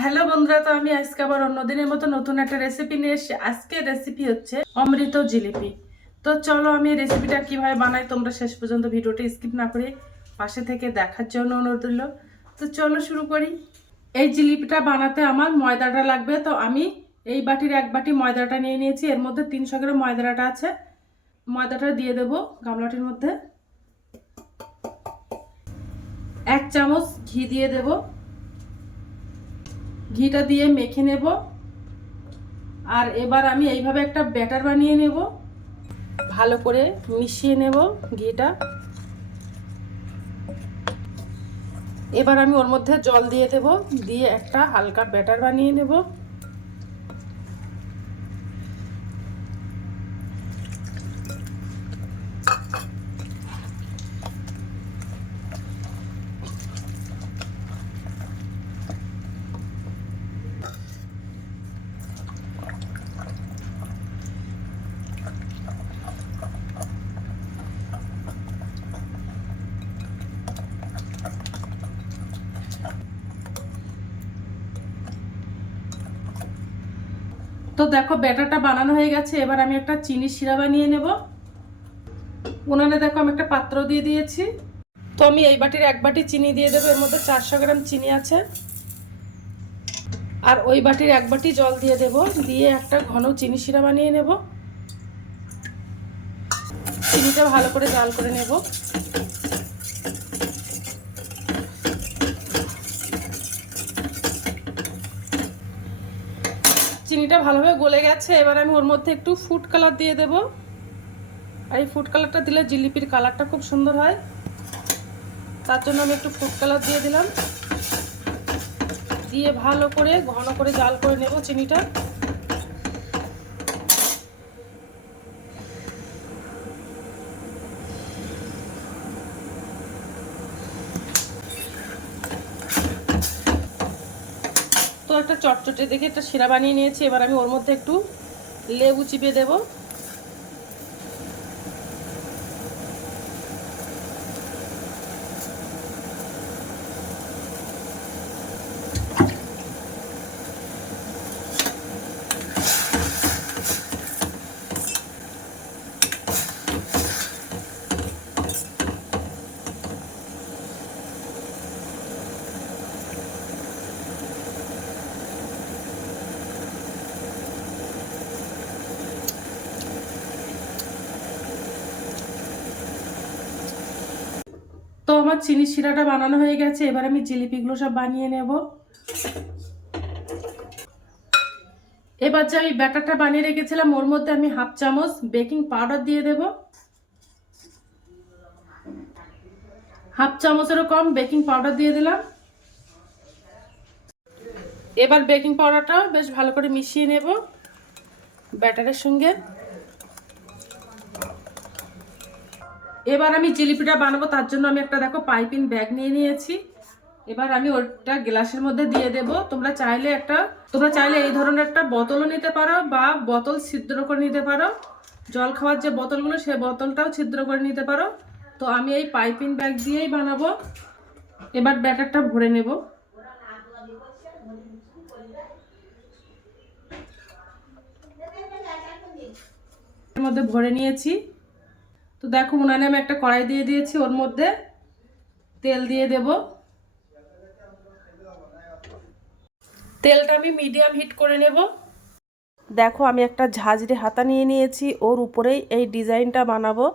Hello বন্ধুরা, তো আমি আজকে আবার অন্যদিনের মতো নতুন একটা রেসিপি নিয়ে এসেছি। আজকের রেসিপি হচ্ছে অমৃত জিলিপি। তো চলো আমি এই রেসিপিটা কিভাবে বানাই তোমরা শেষ পর্যন্ত ভিডিওটা স্কিপ না করে পাশে থেকে দেখার জন্য অনুরোধ রইল। তো চলো শুরু করি। এই জিলিপিটা বানাতে আমার ময়দাটা লাগবে। তো আমি এই বাটির এক বাটি ময়দাটা নিয়ে নিয়েছি। এর মধ্যে 300 গ্রাম ময়দাটা আছে। ময়দাটা দিয়ে দেব গামলাটির মধ্যে। 1 চামচ ঘি দিয়ে দেব। ঘিটা দিয়ে মেখে নেব। আর এবার আমি এইভাবে একটা ব্যাটার বানিয়ে নেব। ভালো করে মিশিয়ে নেব ঘিটা। এবার আমি ওর মধ্যে জল দিয়ে দেব, দিয়ে একটা হালকা ব্যাটার বানিয়ে নেব। তো দেখো ব্যাটারটা বানানো হয়ে গেছে। এবার আমি একটা চিনি শিরা বানিয়ে নেব। উনানে দেখো আমি একটা পাত্র দিয়ে দিয়েছি। তো আমি এই বাটির এক বাটি চিনি দিয়ে দেবো। এর মধ্যে 400 গ্রাম চিনি আছে। আর ওই বাটির এক বাটি জল দিয়ে দেব, দিয়ে একটা ঘন চিনি শিরা বানিয়ে নেব। চিনিটা ভালো করে জাল করে নেব। চিনিটা ভালোভাবে গলে গেছে। এবার আমি ওর মধ্যে একটু ফুড কালার দিয়ে দেব। আর এই ফুড কালারটা দিলে জিলিপির কালারটা খুব সুন্দর হয়। তার জন্য আমি একটু ফুড কালার দিয়ে দিলাম। দিয়ে ভালো করে ঘন করে জাল করে নেব চিনিটা। তো একটা চটচটে দেখে একটা শিরা বানিয়ে নিয়েছি। এবার আমি ওর মধ্যে একটু লেবু চিপে দেব। তো আমার চিনি শিরাটা বানানো হয়ে গেছে। এবার আমি জিলিপিগুলো সব বানিয়ে নেব। এবার যে আমি ব্যাটারটা বানিয়ে রেখেছিলাম ওর মধ্যে আমি 1/2 চামচ বেকিং পাউডার দিয়ে দেব। 1/2 চামচেরও কম বেকিং পাউডার দিয়ে দিলাম। এবার বেকিং পাউডারটা বেশ ভালো করে মিশিয়ে নেব ব্যাটারের সঙ্গে। এবার আমি জিলিপিটা বানাবো, তার জন্য আমি একটা দেখো পাইপিং ব্যাগ নিয়ে নিয়েছি। এবার আমি ওটা গ্লাসের মধ্যে দিয়ে দেব। তোমরা চাইলে এই ধরনের একটা বোতলও নিতে পারো, বা বোতল ছিদ্র করে নিতে পারো। জল খাওয়ার যে বোতলগুলো, সেই বোতলটাও ছিদ্র করে নিতে পারো। তো আমি এই পাইপিং ব্যাগ দিয়েই বানাবো। এবার ব্যাটারটা ভরে নেব। এর মধ্যে ভরে নিয়েছি। তো দেখো উনানে আমি একটা কড়াই দিয়ে দিয়েছি। ওর মধ্যে তেল দিয়ে দেব। তেলটা আমি মিডিয়াম হিট করে নেব। দেখো আমি একটা ঝাঁঝরি হাতা নিয়ে নিয়েছি। ওর উপরেই এই ডিজাইনটা বানাবো।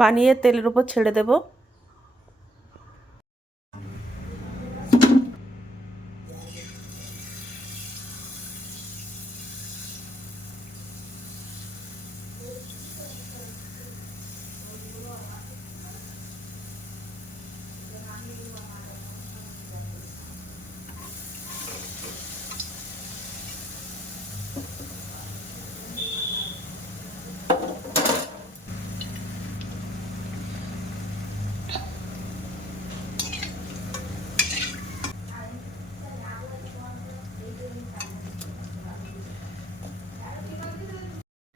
বানিয়ে তেলের উপর ছেড়ে দেব।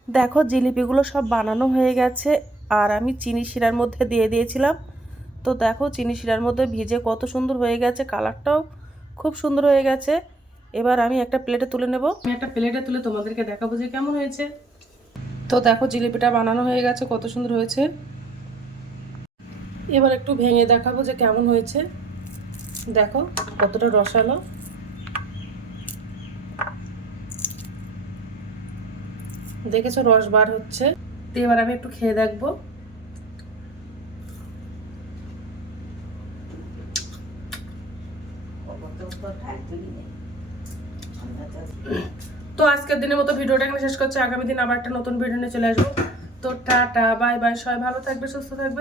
দেখো জিলিপিগুলো সব বানানো হয়ে গেছে। আর আমি চিনি শিরার মধ্যে দিয়ে দিয়েছিলাম তো দেখো চিনি শিরার মধ্যে ভিজে কত সুন্দর হয়ে গেছে, কালারটাও খুব সুন্দর হয়ে গেছে। এবার আমি একটা প্লেটে তুলে নেব। আমি একটা প্লেটে তুলে তোমাদেরকে দেখাবো যে কেমন হয়েছে। তো দেখো জিলিপিটা বানানো হয়ে গেছে, কত সুন্দর হয়েছে। এবার একটু ভেঙে দেখাবো যে কেমন হয়েছে। দেখো কতটা রসালো, দেখেছো রস বার হচ্ছে। তো এবার আমি একটু খেয়ে দেখবো। তো আজকের দিনের মতো ভিডিওটা এখানে শেষ করছি। আগামী দিন আবার একটা নতুন ভিডিও নিয়ে চলে আসবো। তো টাটা বাই বাই, সবাই ভালো থাকবে, সুস্থ থাকবে।